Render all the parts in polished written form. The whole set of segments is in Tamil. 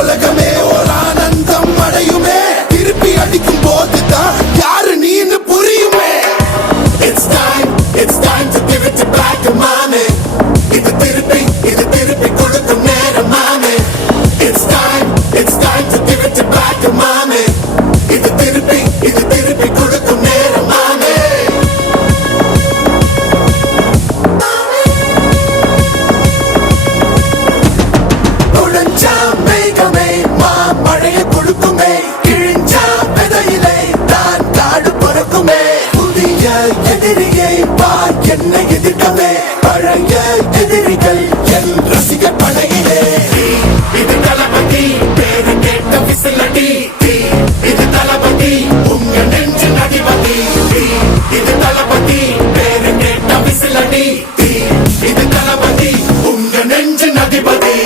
உலகமே ஒரு ஆனந்தம் அடையுமே திருப்பி அடிக்கும் போதுதான் யாரு நீன்னு புரியுமே. It's time to give it back to mommy. இது திருப்பி கொடுக்கும் நேரம் மாமே. It's time to give it back to mommy. இது திருப்பி கொடுக்கும் நேரம் மாமே. மேகமே மழைய கொடுக்குமே கிழிஞ்சா விதையிலே தான் காடு பொறுக்குமே. புதிய எதிரியை பார் என்ன எதிர்க்கவே பழைய எதிரிகள் என் ரசிகர் படையிலே. இது தளபதி பேரு கேட்ட விசிலடி. இது தளபதி உங்க நெஞ்சு நடிபதி. இது தளபதி பேரு கேட்ட விசிலடி. இது தளபதி உங்க நெஞ்சு நடிபதி.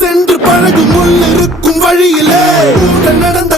சென்று பழகும் முள் இருக்கும் வழியிலே நடந்த